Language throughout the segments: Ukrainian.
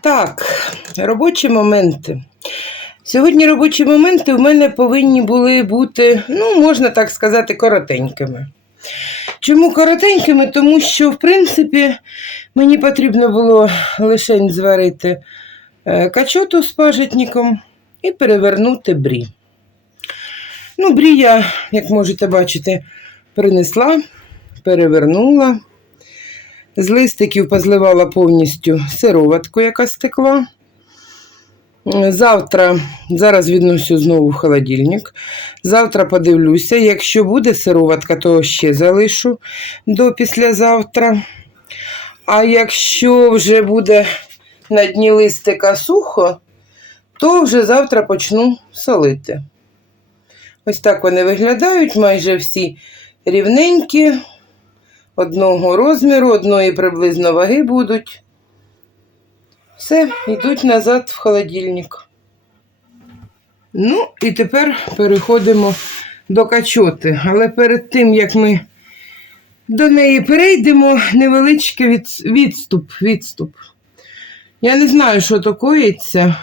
Так, робочі моменти. Сьогодні робочі моменти в мене повинні були бути, ну, можна так сказати, коротенькими. Чому коротенькими? Тому що, в принципі, мені потрібно було лише зварити е, качоту з пажитником і перевернути брі. Ну, брі я, як можете бачити, принесла, перевернула. З листиків позливала повністю сироватку, яка стекла. Завтра, зараз відносю знову в холодильник. Завтра подивлюся, якщо буде сироватка, то ще залишу до післязавтра. А якщо вже буде на дні листика сухо, то вже завтра почну солити. Ось так вони виглядають, майже всі рівненькі, одного розміру, одної приблизно ваги будуть. Все, йдуть назад в холодильник. Ну, і тепер переходимо до качоти. Але перед тим, як ми до неї перейдемо, невеличкий від- відступ. відступ. Я не знаю, що то коїться.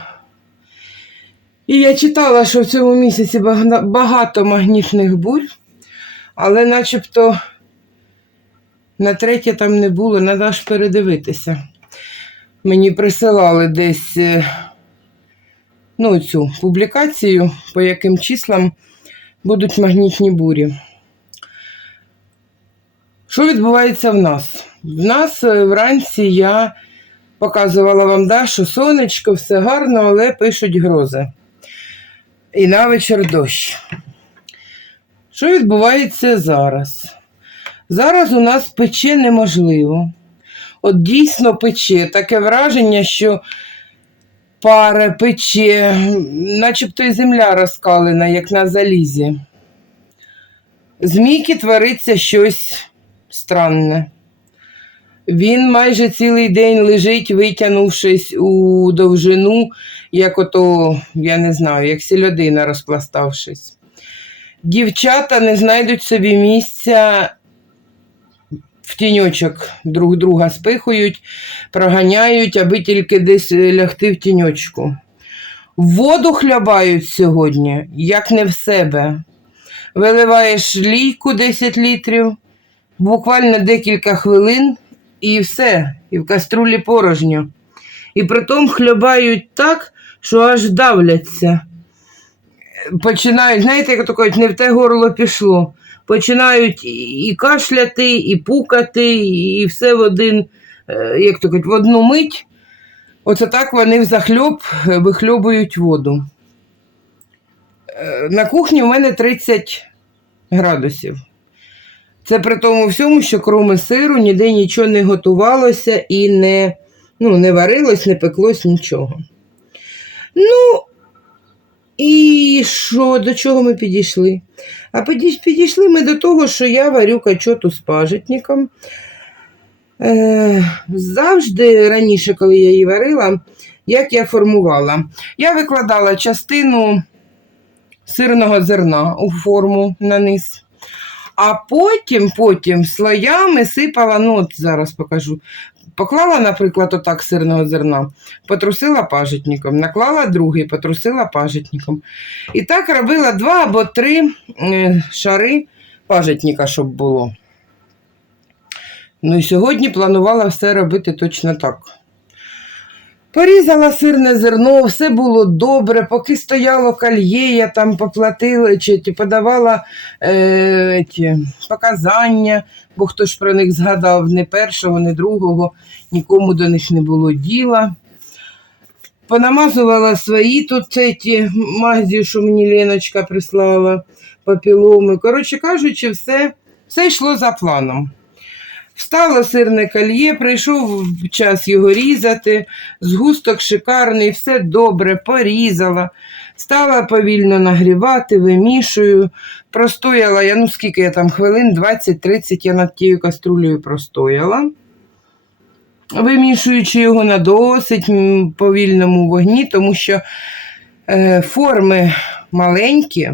І я читала, що в цьому місяці багато магнітних бурь, але начебто на третє там не було, треба ж передивитися. Мені присилали десь е, ну, цю публікацію, по яким числам будуть магнітні бурі. Що відбувається в нас? В нас е, вранці я показувала вам, да, що сонечко, все гарно, але пишуть грози. І на вечір дощ. Що відбувається зараз? Зараз у нас пече неможливо. От дійсно пече. Таке враження, що паре пече, начебто і земля розкалена, як на залізі. З Мікі твориться щось странне. Він майже цілий день лежить, витягнувшись у довжину, як ото, я не знаю, як сільодина розпластавшись. Дівчата не знайдуть собі місця в тіньочок друг друга спихують, проганяють, аби тільки десь е, лягти в тіньочку. Воду хлябають сьогодні, як не в себе. Виливаєш лійку 10 літрів, буквально декілька хвилин і все, і в каструлі порожньо. І притом хлябають так, що аж давляться. Починають, знаєте, як то кажуть, не в те горло пішло. Починають і- кашляти, і пукати, і все в один, е, як то кажуть, в одну мить. Оце так вони взахльоб е, вихльобують воду. Е, На кухні в мене 30 градусів. Це при тому всьому, що кроме сиру ніде нічого не готувалося і не, ну, не варилось, не пеклось нічого. Ну, і що, до чого ми підійшли? А підійшли ми до того, що я варю качоту з пажитником. Е, завжди раніше, коли я її варила, як я формувала? Я викладала частину сирного зерна у форму на низ. А потім, потім слоями сипала, ну от зараз покажу. Поклала, наприклад, отак сирного зерна, потрусила пажитником, наклала другий, потрусила пажитником. І так робила два або три е, шари пажитника, щоб було. Ну і сьогодні планувала все робити точно так. Порізала сирне зерно, все було добре, поки стояло кольє, я там поплатила чи, подавала е, ті, показання, бо хто ж про них згадав ні першого, ні другого, нікому до них не було діла. Понамазувала свої тут ці мазі, що мені Леночка прислала, папіломи. Коротше кажучи, все, все йшло за планом. Встало сирне кольє, прийшов час його різати, згусток шикарний, все добре, порізала. Стала повільно нагрівати, вимішую. Простояла я, ну скільки я там хвилин, 20-30 я над тією каструлею простояла. вимішуючи його на досить повільному вогні, тому що е, форми маленькі,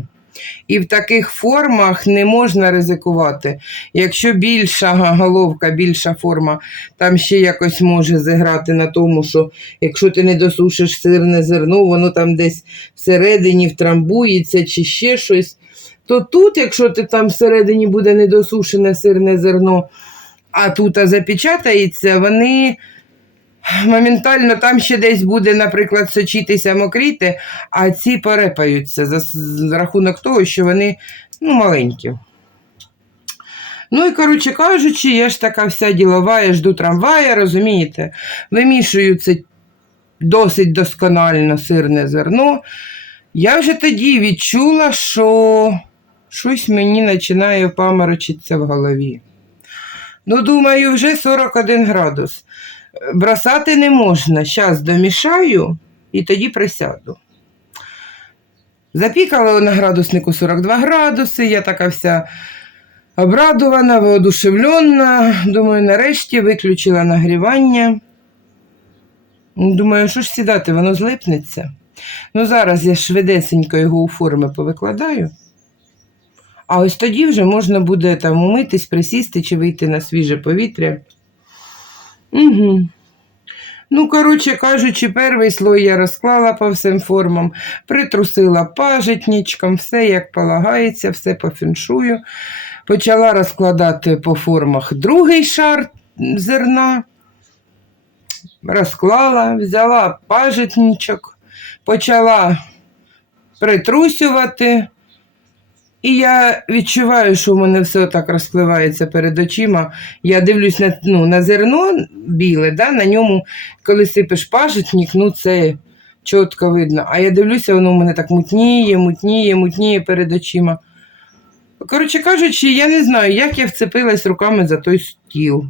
і в таких формах не можна ризикувати. Якщо більша головка, більша форма, там ще якось може зіграти на тому, що якщо ти не досушиш сирне зерно, воно там десь всередині втрамбується чи ще щось. То тут, якщо ти там всередині буде недосушене сирне зерно, а тут запечатається, вони моментально там ще десь буде, наприклад, сочитися мокріти, а ці перепаються за, за рахунок того, що вони ну, маленькі. Ну і, коротше кажучи, я ж така вся ділова, я жду трамвая, розумієте? Вимішую це досить досконально сирне зерно. Я вже тоді відчула, що щось мені починає паморочитися в голові. Ну, думаю, вже 41 градус. Бросати не можна. Зараз домішаю і тоді присяду. Запікала на градуснику 42 градуси, я така вся обрадована, воодушевлена. Думаю, нарешті виключила нагрівання. Думаю, що ж сідати, воно злипнеться. Ну, зараз я швидесенько його у форми повикладаю. А ось тоді вже можна буде там умитись, присісти чи вийти на свіже повітря. Угу. Ну, коротше кажучи, перший слой я розклала по всім формам, притрусила пажитничком, все як полагається, все по феншую. Почала розкладати по формах другий шар зерна. Розклала, взяла пажитничок, почала притрусювати. І я відчуваю, що в мене все так розпливається перед очима. Я дивлюсь на, ну, на зерно біле, да, на ньому, коли сипеш пажитник, ну це чітко видно. А я дивлюся, воно в мене так мутніє, мутніє, мутніє перед очима. Коротше кажучи, я не знаю, як я вцепилась руками за той стіл.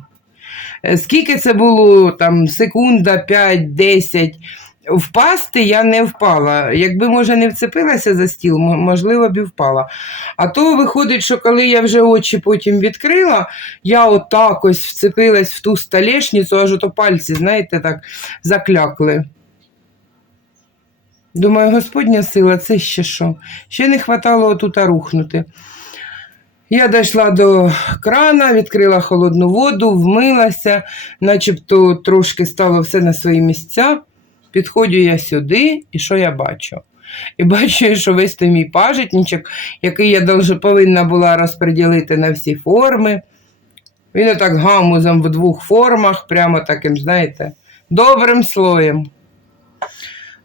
Е, Скільки це було там секунда, 5-10. Впасти я не впала. Якби, може, не вцепилася за стіл, можливо, б і впала. А то виходить, що коли я вже очі потім відкрила, я отак ось вцепилась в ту столешницю, аж ото пальці, знаєте, так заклякли. Думаю, Господня сила, це ще що? Ще не хватало отута рухнути. Я дійшла до крана, відкрила холодну воду, вмилася, начебто трошки стало все на свої місця. Підходжу я сюди, і що я бачу? І бачу, що весь той мій пажитничок, який я довже повинна була розподілити на всі форми. Він отак гамузом в двох формах, прямо таким, знаєте, добрим слоєм.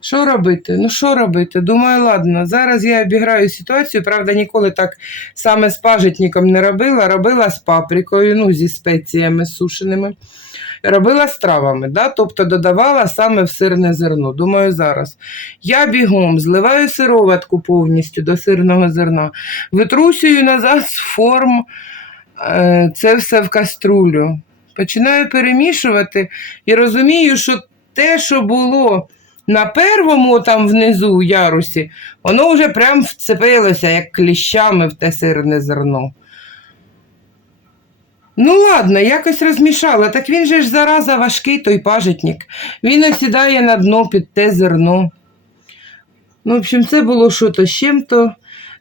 Що робити? Ну, що робити? Думаю, ладно, зараз я обіграю ситуацію. Правда, ніколи так саме з пажитником не робила. Робила з паприкою, ну, зі спеціями сушеними. Робила з травами, да? тобто додавала саме в сирне зерно. Думаю, зараз. Я бігом зливаю сироватку повністю до сирного зерна, витрусюю назад з форм е, це все в каструлю. Починаю перемішувати і розумію, що те, що було на первому там внизу ярусі, воно вже прям вцепилося, як кліщами в те сирне зерно. Ну, ладно, якось розмішала. Так він же ж зараза важкий, той пажитник. Він осідає на дно під те зерно. Ну, в общем, це було що-то з чим-то.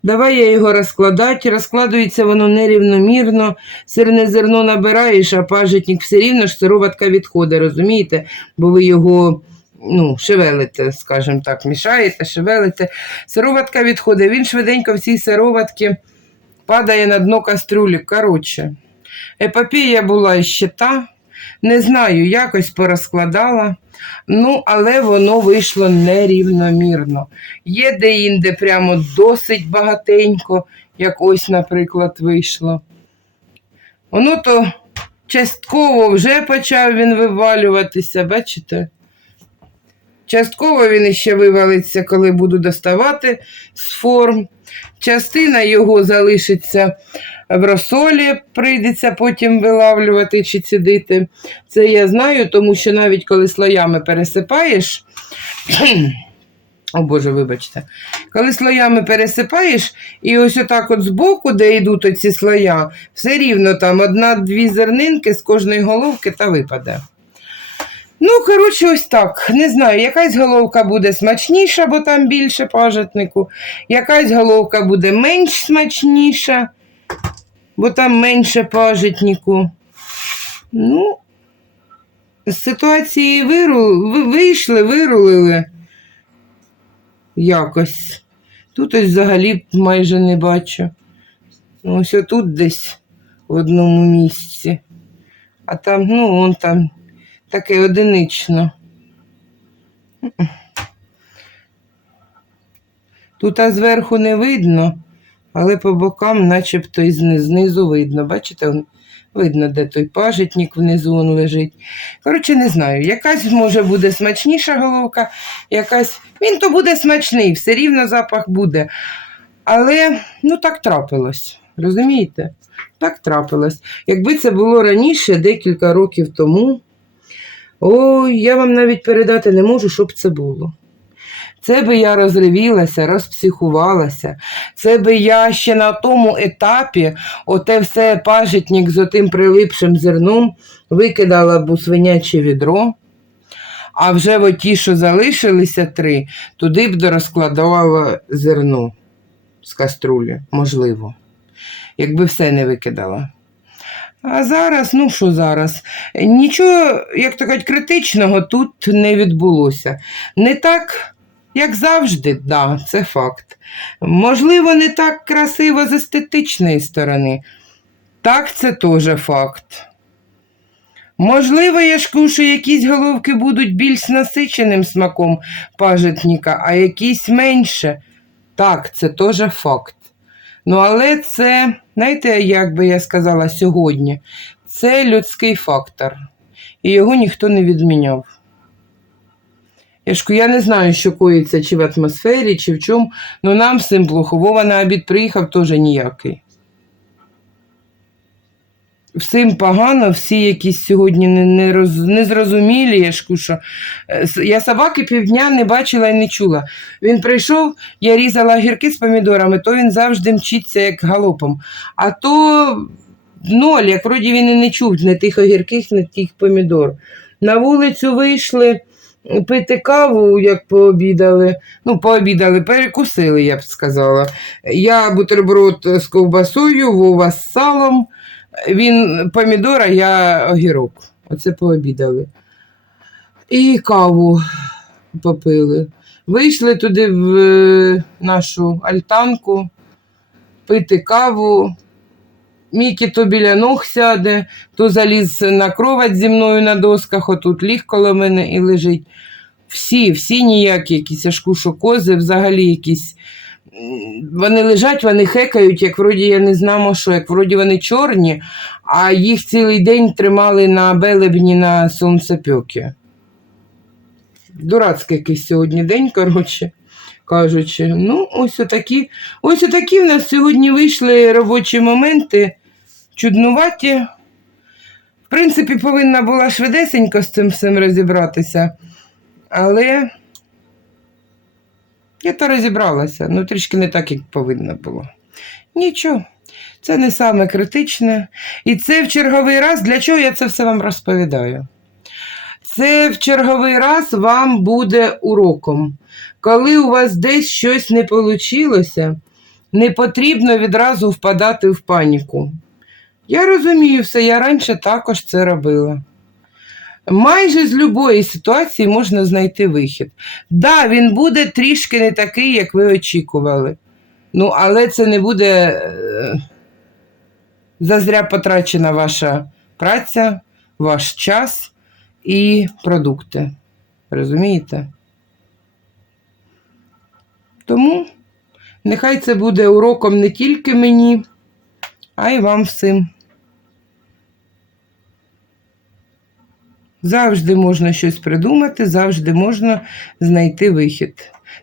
Давай я його розкладати. Розкладується воно нерівномірно. Сирне зерно набираєш, а пажитник все рівно ж сироватка відходить, розумієте? Бо ви його ну, шевелите, скажімо так, мішаєте, шевелите. Сироватка відходить. Він швиденько в цій сироватці падає на дно кастрюлі. Коротше, епопія була ще та. Не знаю, якось порозкладала. Ну, але воно вийшло нерівномірно. Є де-інде прямо досить багатенько, як ось, наприклад, вийшло. Воно то частково вже почав він вивалюватися, бачите? Частково він іще вивалиться, коли буду доставати з форм. Частина його залишиться в розсолі, прийдеться потім вилавлювати чи цідити. Це я знаю, тому що навіть коли слоями пересипаєш, о Боже, вибачте, коли слоями пересипаєш, і ось отак от збоку, де йдуть оці слоя, все рівно там одна-дві зернинки з кожної головки та випаде. Ну, коротше, ось так. Не знаю, якась головка буде смачніша, бо там більше пажитнику, якась головка буде менш смачніша, бо там менше пажитнику. Ну, з ситуації виру... вийшли, вирулили якось. Тут ось взагалі майже не бачу. Ось отут десь в одному місці. А там, ну, вон там таке одинично. Тут а зверху не видно, але по бокам начебто і знизу видно. Бачите, видно, де той пажитник внизу он лежить. Коротше, не знаю, якась може буде смачніша головка, якась. Він то буде смачний, все рівно запах буде. Але ну так трапилось. Розумієте? Так трапилось. Якби це було раніше, декілька років тому, ой, я вам навіть передати не можу, щоб це було. Це би я розривілася, розпсихувалася. Це би я ще на тому етапі оте все пажитник з отим прилипшим зерном викидала б у свиняче відро. А вже в оті, що залишилися три, туди б дорозкладала зерно з каструлі, можливо, якби все не викидала. А зараз, ну що зараз? Нічого, як то кажуть, критичного тут не відбулося. Не так, як завжди, да, це факт. Можливо, не так красиво з естетичної сторони. Так, це теж факт. Можливо, я ж що якісь головки будуть більш насиченим смаком пажитника, а якісь менше. Так, це теж факт. Ну, але це, знаєте, як би я сказала сьогодні, це людський фактор. І його ніхто не відміняв. Я ж я не знаю, що коїться чи в атмосфері, чи в чому, але нам з цим плохо. Вова на обід приїхав теж ніякий. Всім погано, всі якісь сьогодні не, не незрозумілі. Я е, я собаки півдня не бачила і не чула. Він прийшов, я різала огірки з помідорами, то він завжди мчиться як галопом. А то ноль, як вроді він і не чув не тих огірків, не тих помідор. На вулицю вийшли пити каву, як пообідали. Ну, пообідали, перекусили, я б сказала. Я бутерброд з ковбасою, Вова з салом. Він помідора, я огірок. Оце пообідали. І каву попили. Вийшли туди в е, нашу альтанку пити каву. Мікі то біля ног сяде, то заліз на кровать зі мною на досках, отут ліг коло мене і лежить. Всі, всі ніякі якісь ашкушо кози, взагалі якісь. Вони лежать, вони хекають, як вроді я не знамо що, як вроді вони чорні, а їх цілий день тримали на белебні на сонцепьокі. Дурацький якийсь сьогодні день, коротше кажучи. Ну, ось отакі, ось отакі в нас сьогодні вийшли робочі моменти, чуднуваті. В принципі, повинна була швидесенько з цим всім розібратися, але я то розібралася, ну трішки не так, як повинно було. Нічого, це не саме критичне. І це в черговий раз, для чого я це все вам розповідаю? Це в черговий раз вам буде уроком. Коли у вас десь щось не вийшло, не потрібно відразу впадати в паніку. Я розумію все, я раніше також це робила. Майже з будь-якої ситуації можна знайти вихід. Да, він буде трішки не такий, як ви очікували. Ну, але це не буде е, зазря потрачена ваша праця, ваш час і продукти. Розумієте? Тому нехай це буде уроком не тільки мені, а й вам всім. Завжди можна щось придумати, завжди можна знайти вихід.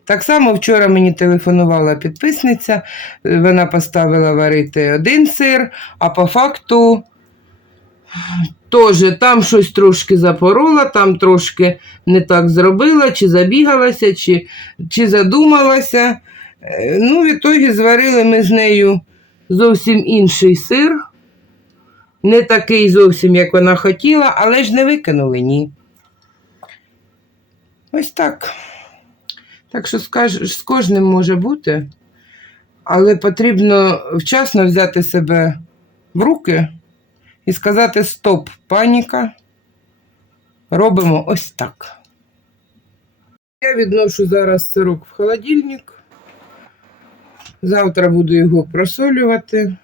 Так само вчора мені телефонувала підписниця, е, вона поставила варити один сир, а по факту теж там щось трошки запорола, там трошки не так зробила, чи забігалася, чи, чи задумалася. Е, Ну, в ітогі зварили ми з нею зовсім інший сир. Не такий зовсім, як вона хотіла, але ж не викинули, ні. Ось так. Так що з кожним може бути, але потрібно вчасно взяти себе в руки і сказати стоп, паніка. Робимо ось так. Я відношу зараз сирок в холодильник. Завтра буду його просолювати.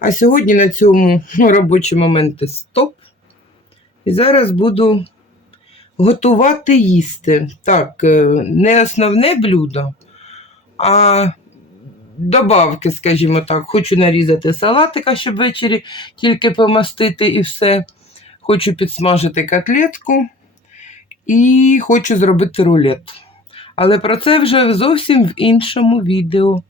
А сьогодні на цьому робочі моменти стоп. І зараз буду готувати їсти. Так, е, не основне блюдо, а добавки, скажімо так. Хочу нарізати салатика, щоб ввечері тільки помастити і все. Хочу підсмажити котлетку і хочу зробити рулет. Але про це вже зовсім в іншому відео.